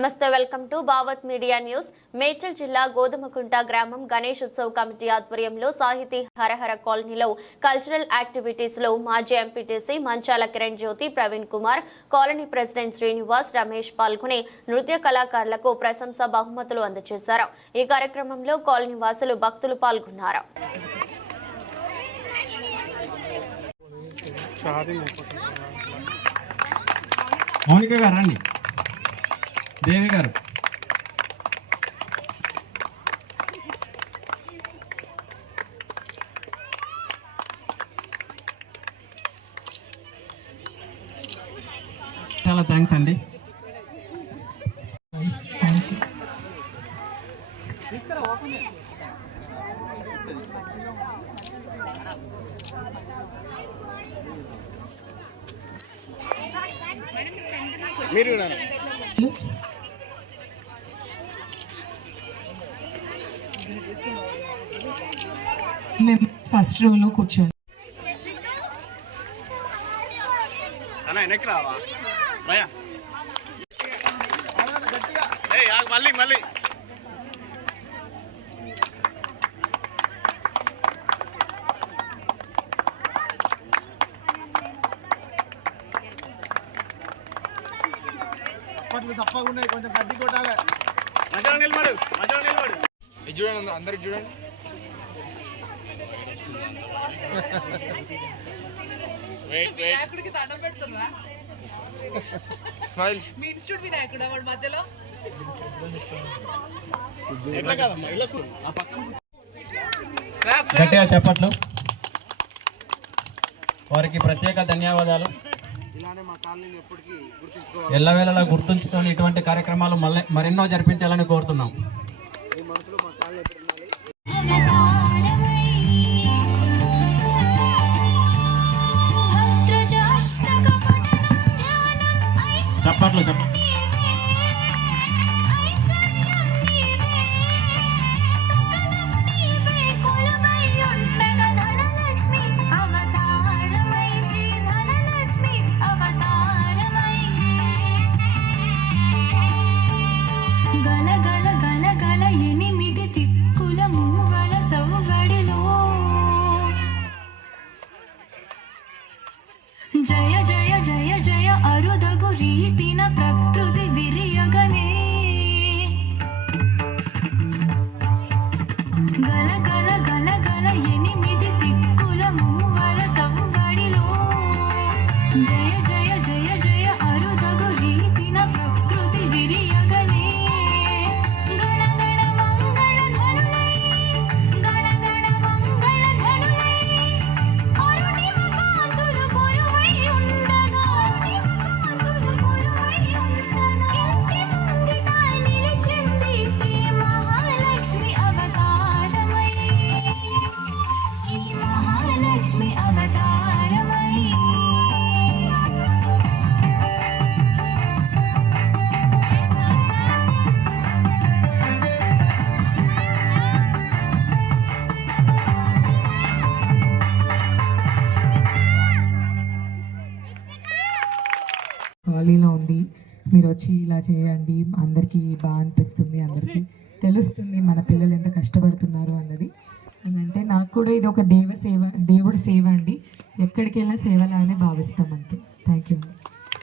Namaste welcome to Bhavat media news. Medchal జిల్లా గోధుమకుంట గ్రామం Ganesh Utsav committee ఆధ్వర్యంలో సాహితీ హరహర కాలనీలో కల్చరల్ యాక్టివిటీస్లో మాజీ MPTC Manchala Kiran Jyothi Praveen Kumar colony president Srinivas Ramesh పాల్గొని నృత్య కళాకారులకు ప్రశంసా బహుమతులు అందజేశారు. ఈ కార్యక్రమంలో కాలనీ వాసులు భక్తులు పాల్గొన్నారు. మౌనిక గారు రండి. దేవి గారు. చాలా థ్యాంక్స్ అండి. మేము ఫస్ట్ రోలో కూర్చోండి. మళ్ళీ మళ్ళీ. తప్పకుండా కొంచెం గడ్డి కొట్టాలి. మధ్యలో నిలబడు మధ్యలో నిలబడు. చూడండి అందరికి చూడండి. వెయిట్ వెయిట్ వినాయకుడికి దండం పెడుతున్నా స్మైల్ మీ ఇన్స్టిట్యూట్ వినాయకుడు వాడి మధ్యలో? ఎట్లా కాదమ్మా? ఇళ్ళకు ఆ పక్కన గట్టిగా చెప్పట్లు. వారికి ప్రత్యేక ధన్యవాదాలు. ఎల్లవేళలా గుర్తుంచుకొని ఇటువంటి కార్యక్రమాలు మళ్ళీ మరెన్నో జరిపించాలని కోరుతున్నాం. చప్పట్లు गल गल ఖాళీలో ఉంది. మీరు వచ్చి ఇలా చేయండి. అందరికీ బాగా అనిపిస్తుంది. అందరికీ తెలుస్తుంది మన పిల్లలు ఎంత కష్టపడుతున్నారు అన్నది. అని అంటే నాకు కూడా ఇది ఒక దేవ సేవ దేవుడి సేవ అండి. ఎక్కడికి వెళ్ళినా సేవలానే భావిస్తాం అంతే. Thank you